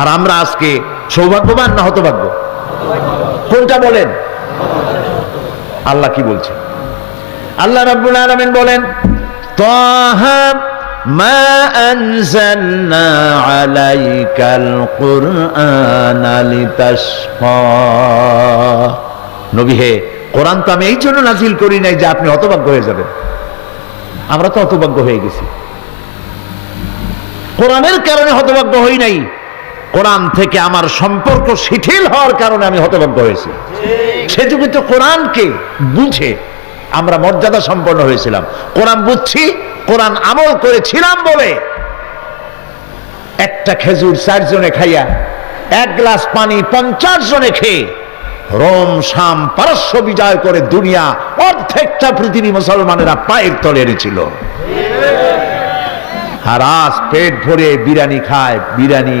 আর আমরা আজকে সৌভাগ্যবান না হতভাগ্য? কোনটা বলেন? আল্লাহ কি বলছেন আল্লাহ রাব্বুল আলামিন বলেন, তাহা মা আনজালনা আলাইকাল কুরআনা লিতাশকা। নবী হে, কোরআন তো আমি এই জন্য নাজিল করি নাই যে আপনি হতভাগ্য হয়ে যাবেন। আমরা তো হতভাগ্য হয়ে গেছি। কোরআনের কারণে হতভাগ্য হই নাই। কোরআন থেকে আমার সম্পর্ক শিথিল হওয়ার কারণে আমি হতভাগ্য হয়েছি। সেটুকু তো কোরআনকে বুঝে আমরা মর্যাদা সম্পন্ন হয়েছিলাম। কোরআন বুঝছি কোরআন আমল করেছিলাম বলে একটা খেজুর চারজনে খাইয়া এক গ্লাস পানি পঞ্চাশ জনে খেয়ে রোম শাম পারস্য বিজয় করে দুনিয়া অর্ধেকটা পৃথিবী মুসলমানেরা পায়ের তলে এনেছিল। আর আজ পেট ভরে বিরিয়ানি খায় বিরিয়ানি